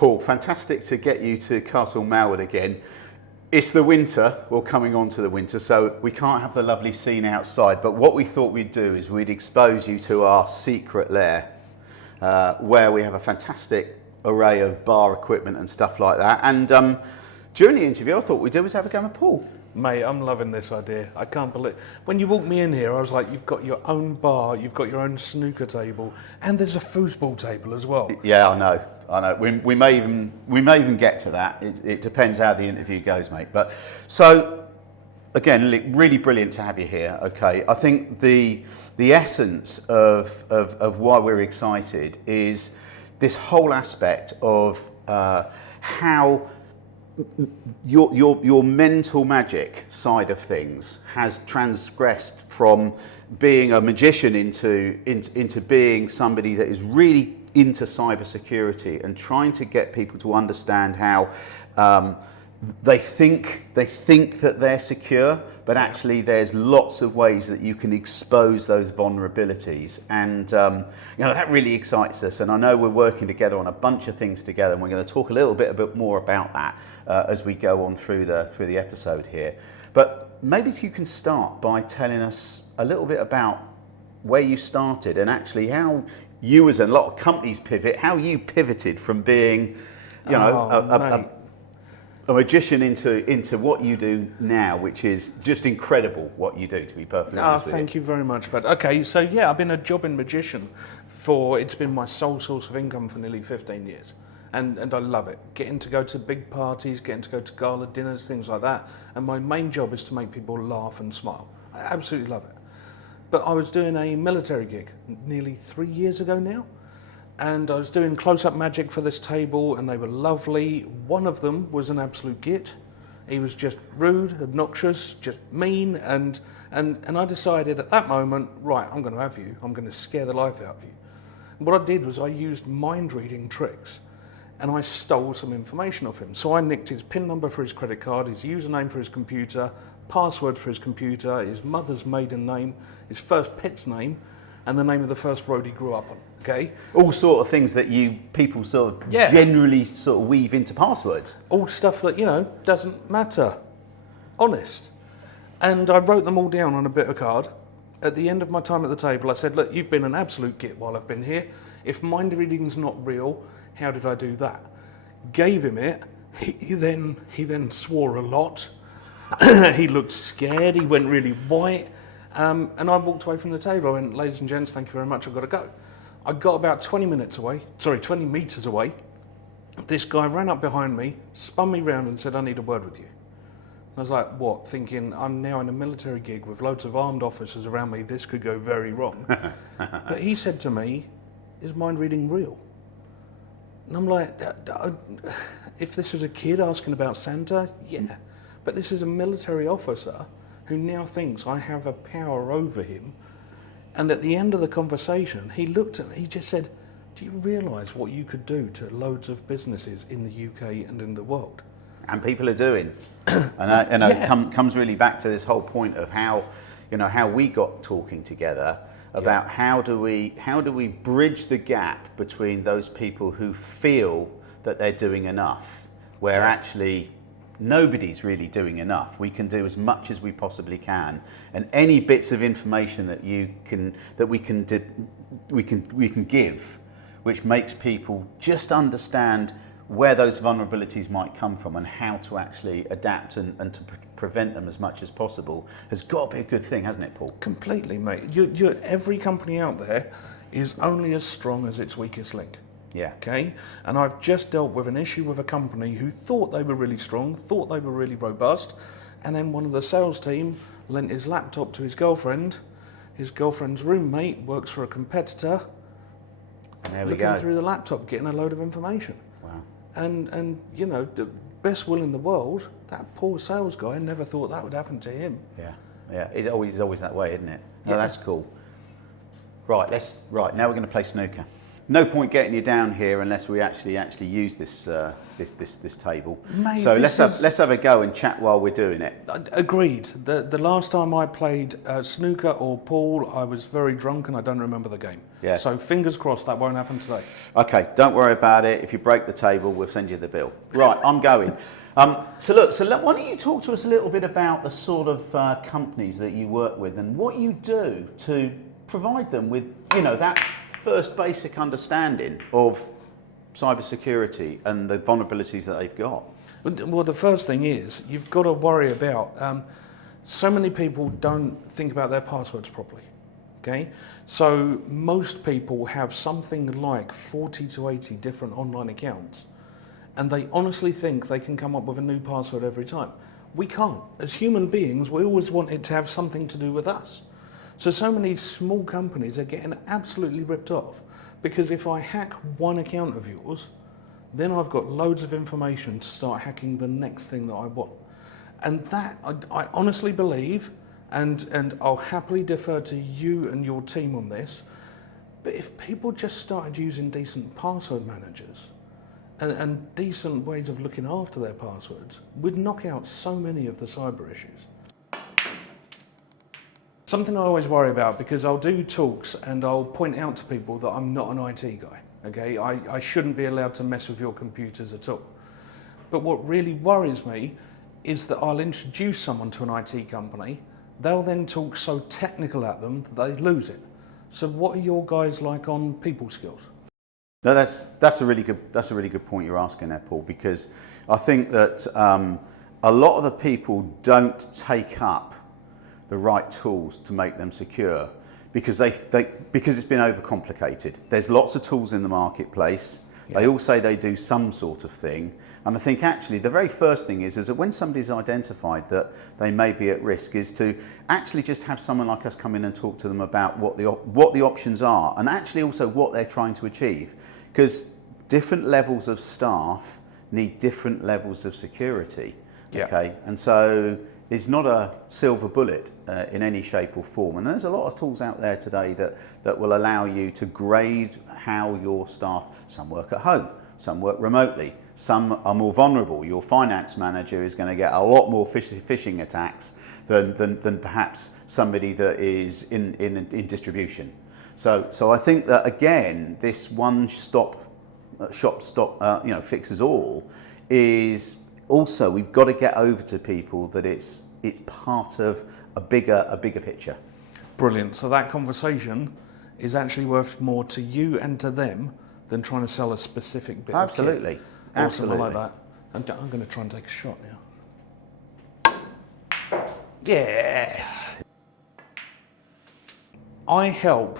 Paul, fantastic to get you to Castle Malwood again. It's the winter, well, coming on to the winter, so we can't have the lovely scene outside, but what we thought we'd do is we'd expose you to our secret lair, where we have a fantastic array of bar equipment and stuff like that. And during the interview, I thought we'd do was have a go with Paul. Mate, I'm loving this idea. I can't believe... When you walked me in here, I was like, you've got your own bar, you've got your own snooker table, and there's a foosball table as well. Yeah, I know. We may even get to that. It depends how the interview goes, mate. But so, again, really brilliant to have you here. Okay, I think the essence of why we're excited is this whole aspect of how your mental magic side of things has transgressed from being a magician into being somebody that is really into cybersecurity and trying to get people to understand how they think that they're secure, but actually there's lots of ways that you can expose those vulnerabilities, and that really excites us. And I know we're working together on a bunch of things together, and we're going to talk a little bit more about that as we go on through the episode here. But maybe you can start by telling us a little bit about where you started and actually how you, as a lot of companies pivot, how you pivoted from being, a magician into what you do now, which is just incredible what you do, to be perfectly honest with you. Thank you very much. But okay, so yeah, I've been a jobbing magician it's been my sole source of income for nearly 15 years. And I love it. Getting to go to big parties, getting to go to gala dinners, things like that. And my main job is to make people laugh and smile. I absolutely love it. But I was doing a military gig nearly 3 years ago now. And I was doing close-up magic for this table, and they were lovely. One of them was an absolute git. He was just rude, obnoxious, just mean, and I decided at that moment, right, I'm going to have you. I'm going to scare the life out of you. And what I did was I used mind-reading tricks, and I stole some information off him. So I nicked his PIN number for his credit card, his username for his computer, password for his computer, his mother's maiden name, his first pet's name, and the name of the first road he grew up on. Okay, all sort of things that people sort of generally sort of weave into passwords. All stuff that doesn't matter. Honest. And I wrote them all down on a bit of card. At the end of my time at the table, I said, "Look, you've been an absolute git while I've been here. If mind reading's not real, how did I do that?" Gave him it. He then swore a lot. He looked scared. He went really white. And I walked away from the table. I went, "Ladies and gents, thank you very much. I've got to go." I got about 20 metres away. This guy ran up behind me, spun me round and said, "I need a word with you." I was like, "What?" Thinking, I'm now in a military gig with loads of armed officers around me. This could go very wrong. But he said to me, "Is mind reading real?" And I'm like, if this was a kid asking about Santa, yeah. But this is a military officer who now thinks I have a power over him. And at the end of the conversation, he looked at me, he just said, "Do you realise what you could do to loads of businesses in the UK and in the world?" And people are doing. And it comes really back to this whole point of how we got talking together about how do we bridge the gap between those people who feel that they're doing enough, where actually nobody's really doing enough. We can do as much as we possibly can, and any bits of information that we can give, which makes people just understand where those vulnerabilities might come from and how to actually adapt and to prevent them as much as possible, has got to be a good thing, hasn't it, Paul? Completely, mate. Every company out there is only as strong as its weakest link. Yeah. Okay. And I've just dealt with an issue with a company who thought they were really strong, thought they were really robust, and then one of the sales team lent his laptop to his girlfriend. His girlfriend's roommate works for a competitor. And there we looking go. through the laptop, getting a load of information. Wow. And the best will in the world, that poor sales guy never thought that would happen to him. Yeah. It's always that way, isn't it? No, that's cool. Right. Now we're going to play snooker. No point getting you down here unless we actually use this table. Mate, so let's have a go and chat while we're doing it. Agreed. The last time I played snooker or pool, I was very drunk and I don't remember the game. Yeah. So fingers crossed that won't happen today. Okay, don't worry about it. If you break the table, we'll send you the bill. Right, I'm going. So why don't you talk to us a little bit about the sort of companies that you work with and what you do to provide them with, that first basic understanding of cybersecurity and the vulnerabilities that they've got. Well, the first thing is you've got to worry about. So many people don't think about their passwords properly. Okay, so most people have something like 40 to 80 different online accounts, and they honestly think they can come up with a new password every time. We can't. As human beings, we always want it to have something to do with us. So many small companies are getting absolutely ripped off because if I hack one account of yours, then I've got loads of information to start hacking the next thing that I want. And that, I honestly believe, and I'll happily defer to you and your team on this, but if people just started using decent password managers and decent ways of looking after their passwords, we'd knock out so many of the cyber issues. Something I always worry about, because I'll do talks and I'll point out to people that I'm not an IT guy. Okay, I shouldn't be allowed to mess with your computers at all. But what really worries me is that I'll introduce someone to an IT company, they'll then talk so technical at them that they lose it. So what are your guys like on people skills? No, that's a really good point you're asking there, Paul, because I think that a lot of the people don't take up the right tools to make them secure. Because because it's been overcomplicated. There's lots of tools in the marketplace. Yeah. They all say they do some sort of thing. And I think actually the very first thing is that when somebody's identified that they may be at risk is to actually just have someone like us come in and talk to them about what the options are and actually also what they're trying to achieve. Because different levels of staff need different levels of security. Yeah. Okay, and so it's not a silver bullet in any shape or form. And there's a lot of tools out there today that will allow you to grade how your staff, some work at home, some work remotely, some are more vulnerable. Your finance manager is going to get a lot more phishing attacks than perhaps somebody that is in distribution. So I think that again, this one-stop shop fixes all is also we've got to get over to people that it's part of a bigger picture. Brilliant. So that conversation is actually worth more to you and to them than trying to sell a specific bit Absolutely. of kit. Absolutely. Or something like that. I'm going to try and take a shot now. Yes. I help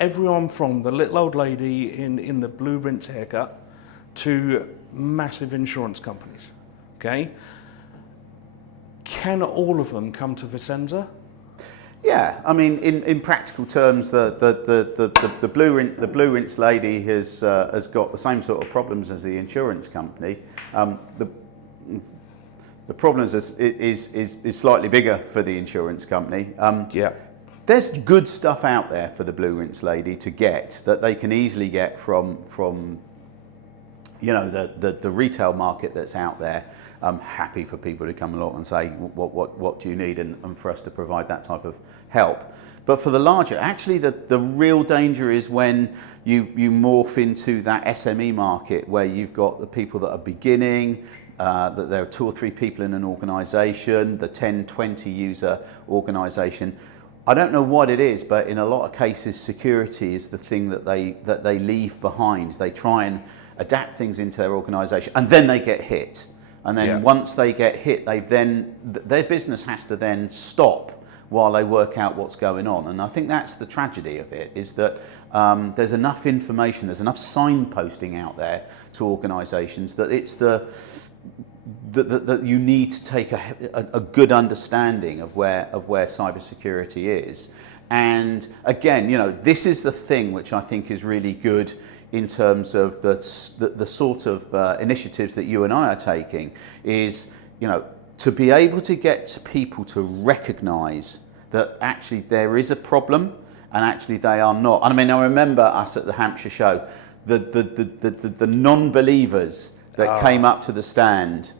everyone from the little old lady in the blue rinse haircut to massive insurance companies. Okay? Can all of them come to Vissensa? Yeah, I mean, in practical terms, the blue rinse lady has got the same sort of problems as the insurance company. The problem is slightly bigger for the insurance company. Yeah. There's good stuff out there for the blue rinse lady to get that they can easily get from the retail market that's out there. I'm happy for people to come along and say, what do you need, and for us to provide that type of help. But for the larger, actually the real danger is when you morph into that SME market where you've got the people that are beginning, that there are 2 or 3 people in an organisation, the 10, 20 user organisation. I don't know what it is, but in a lot of cases, security is the thing that they leave behind. They try and adapt things into their organisation, and then they get hit. And then once they get hit, their business has to then stop while they work out what's going on. And I think that's the tragedy of it, is that there's enough information, there's enough signposting out there to organisations that it's that you need to take a good understanding of where cybersecurity is. And again, this is the thing which I think is really good in terms of the sort of initiatives that you and I are taking, is to be able to get people to recognise that actually there is a problem and actually they are not. I mean, I remember us at the Hampshire show, the non-believers that came up to the stand,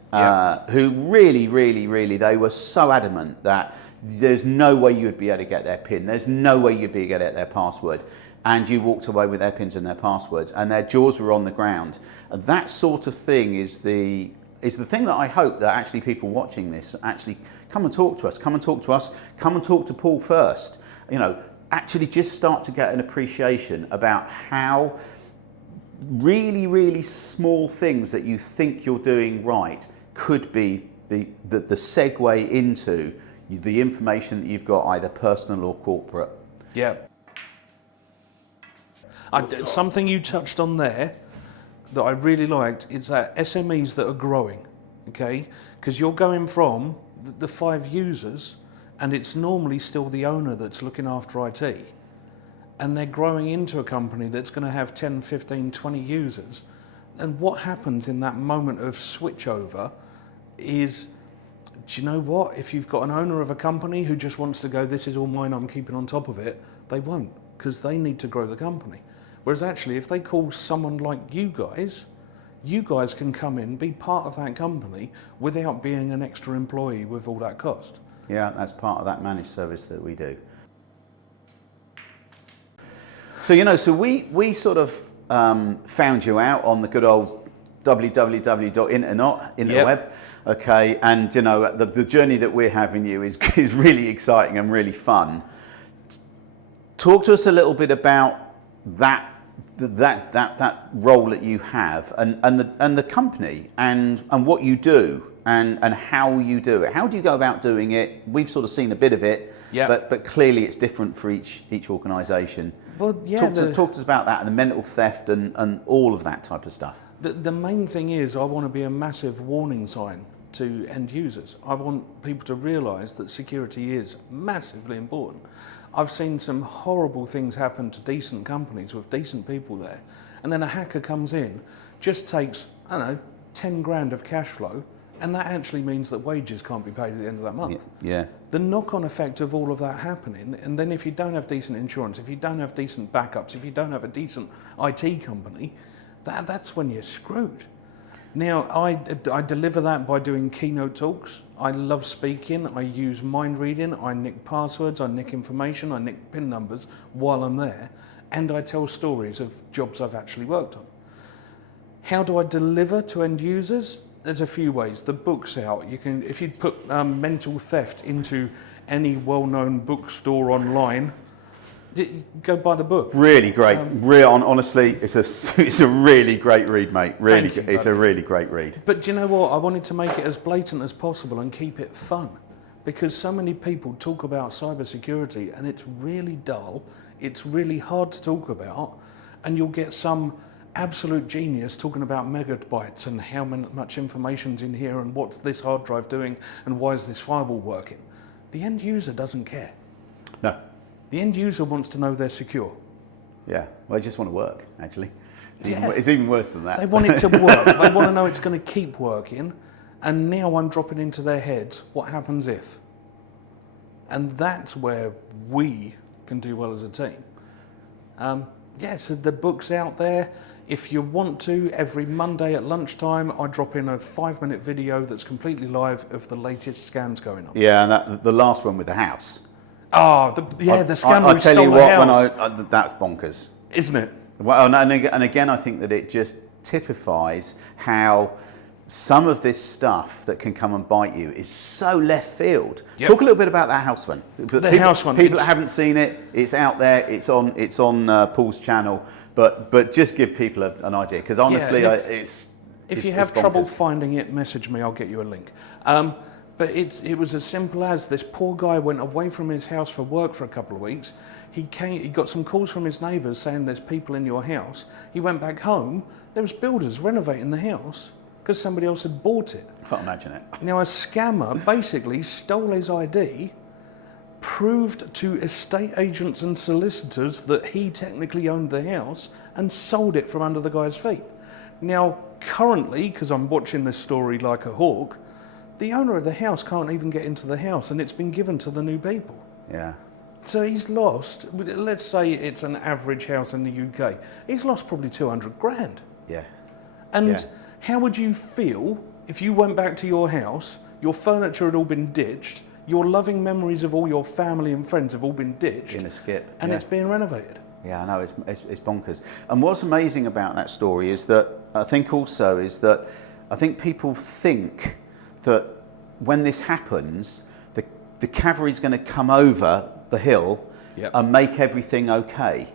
who really, they were so adamant that there's no way you'd be able to get their PIN. There's no way you'd be able to get their password. And you walked away with their PINs and their passwords, and their jaws were on the ground. And that sort of thing is the thing that I hope that actually people watching this actually come and talk to us, come and talk to Paul first. You know, actually just start to get an appreciation about how really, really small things that you think you're doing right could be the segue into the information that you've got, either personal or corporate. Yeah. Something you touched on there that I really liked is that SMEs that are growing, okay? Because you're going from the 5 users, and it's normally still the owner that's looking after IT, and they're growing into a company that's going to have 10, 15, 20 users. And what happens in that moment of switchover is, do you know what? If you've got an owner of a company who just wants to go, this is all mine, I'm keeping on top of it, they won't, because they need to grow the company. Whereas actually, if they call someone like you guys can come in, be part of that company without being an extra employee with all that cost. Yeah, that's part of that managed service that we do. So, you know, we sort of found you out on the good old www.internet, okay, and, you know, the journey that we're having you is really exciting and really fun. Talk to us a little bit about that role that you have and the company and what you do and how you do it. How do you go about doing it? We've sort of seen a bit of it, but clearly it's different for each organisation. Well, yeah. Talk to us about that and the mental theft and all of that type of stuff. The main thing is I want to be a massive warning sign to end users. I want people to realise that security is massively important. I've seen some horrible things happen to decent companies with decent people there, and then a hacker comes in, just takes, I don't know, 10 grand of cash flow, and that actually means that wages can't be paid at the end of that month. Yeah. The knock-on effect of all of that happening, and then if you don't have decent insurance, if you don't have decent backups, if you don't have a decent IT company, that's when you're screwed. Now, I deliver that by doing keynote talks. I love speaking. I use mind reading. I nick passwords. I nick information. I nick PIN numbers while I'm there. And I tell stories of jobs I've actually worked on. How do I deliver to end users? There's a few ways. The book's out. You can, if you put mental theft into any well-known bookstore online, go buy the book. Really great. Honestly, it's a really great read, mate. Really, Thank you, it's a really great read. But do you know what? I wanted to make it as blatant as possible and keep it fun, because so many people talk about cybersecurity and it's really dull. It's really hard to talk about, and you'll get some absolute genius talking about megabytes and how much information's in here and what's this hard drive doing and why is this firewall working. The end user doesn't care. No. The end user wants to know they're secure. Yeah, well, they just want to work, actually. It's even worse than that. They want it to work. They want to know it's going to keep working. And now I'm dropping into their heads, what happens if? And that's where we can do well as a team. So the book's out there. If you want to, every Monday at lunchtime, I drop in a 5-minute video that's completely live of the latest scams going on. Yeah, and the last one with the house. Oh, the scammer who tell you stole what, the house. that's bonkers. Isn't it? Well, and again, I think that it just typifies how some of this stuff that can come and bite you is so left field. Yep. Talk a little bit about that house one. House one. People that haven't seen it, it's out there. It's on Paul's channel. But just give people an idea, because honestly, if you have trouble finding it, message me. I'll get you a link. But it was as simple as this poor guy went away from his house for work for a couple of weeks. He got some calls from his neighbours saying there's people in your house. He went back home. There was builders renovating the house because somebody else had bought it. Can't imagine it. Now a scammer basically stole his ID, proved to estate agents and solicitors that he technically owned the house, and sold it from under the guy's feet. Now currently, because I'm watching this story like a hawk, the owner of the house can't even get into the house, and it's been given to the new people. Yeah. So he's lost, let's say it's an average house in the UK, he's lost probably 200 grand. Yeah. And how would you feel if you went back to your house, your furniture had all been ditched, your loving memories of all your family and friends have all been ditched. In a skip. And yeah. it's being renovated. Yeah, I know, it's bonkers. And what's amazing about that story is that, I think people think that when this happens, the cavalry's going to come over the hill Yep. and make everything okay.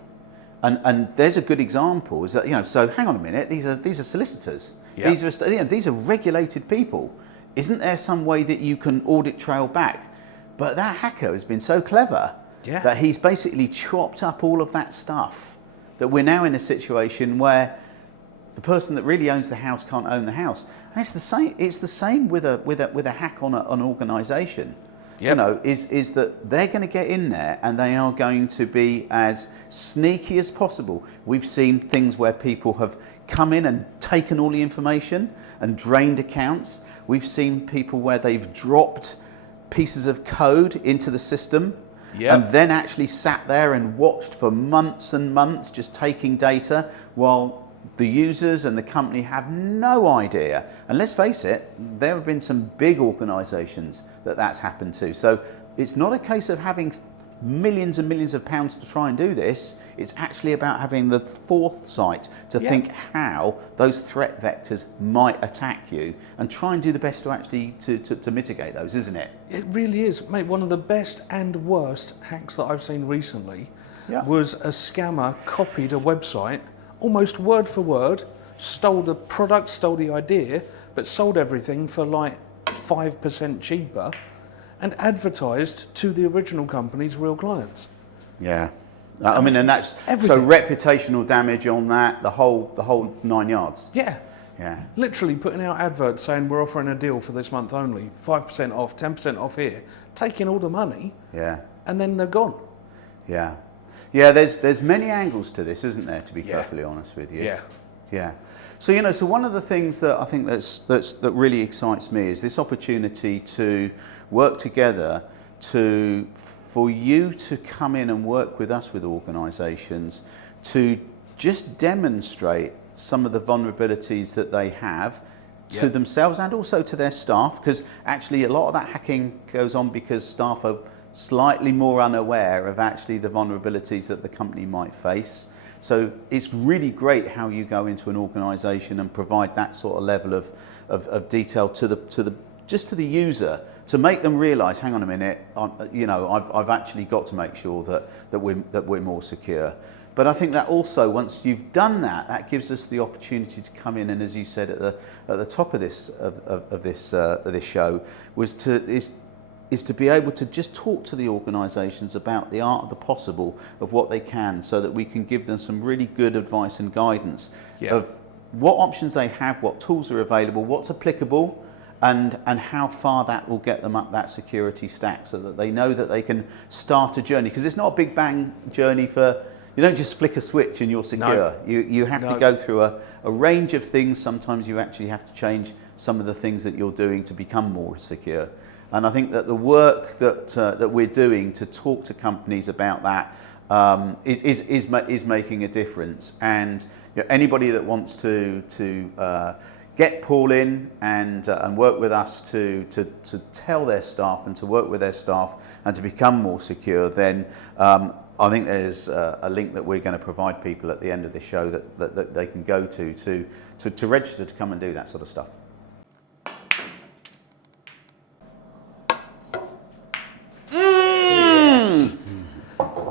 And there's a good example, is that, so hang on a minute, these are solicitors. Yep. These are regulated people. Isn't there some way that you can audit trail back? But that hacker has been so clever that he's basically chopped up all of that stuff, that we're now in a situation where the person that really owns the house can't own the house. And it's the same with a hack on an organisation. Yep. Is that they're going to get in there and they are going to be as sneaky as possible. We've seen things where people have come in and taken all the information and drained accounts. We've seen people where they've dropped pieces of code into the system and then actually sat there and watched for months and months, just taking data, while the users and the company have no idea. And let's face it, there have been some big organisations that's happened to. So it's not a case of having millions and millions of pounds to try and do this. It's actually about having the foresight to think how those threat vectors might attack you and try and do the best to actually to mitigate those, isn't it? It really is. Mate, one of the best and worst hacks that I've seen recently was a scammer copied a website, almost word for word, stole the product, stole the idea, but sold everything for like 5% cheaper, and advertised to the original company's real clients. Yeah, I mean, and that's everything. So reputational damage on that, the whole 9 yards. Yeah. Yeah. Literally putting out adverts saying we're offering a deal for this month only, 5% off, 10% off here, taking all the money. Yeah. And then they're gone. Yeah. Yeah, there's many angles to this, isn't there, to be perfectly honest with you? Yeah. Yeah. So, so one of the things that I think that really excites me is this opportunity to work together for you to come in and work with us with organisations to just demonstrate some of the vulnerabilities that they have to themselves and also to their staff, because actually a lot of that hacking goes on because staff are slightly more unaware of actually the vulnerabilities that the company might face. So it's really great how you go into an organisation and provide that sort of level of detail to the user, to make them realise, hang on a minute, I've actually got to make sure that we're more secure. But I think that also, once you've done that, that gives us the opportunity to come in and, as you said at the top of this show, is to be able to just talk to the organisations about the art of the possible of what they can, so that we can give them some really good advice and guidance of what options they have, what tools are available, what's applicable, and how far that will get them up that security stack, so that they know that they can start a journey. Because it's not a big bang journey you don't just flick a switch and you're secure. No. You have to go through a range of things. Sometimes you actually have to change some of the things that you're doing to become more secure. And I think that the work that we're doing to talk to companies about that is making a difference. And anybody that wants to get Paul in and work with us to tell their staff and to work with their staff and to become more secure, then I think there's a link that we're going to provide people at the end of this show that they can go to register to come and do that sort of stuff.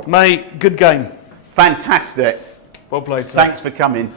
Mate, good game. Fantastic. Well played, sir. Thanks for coming.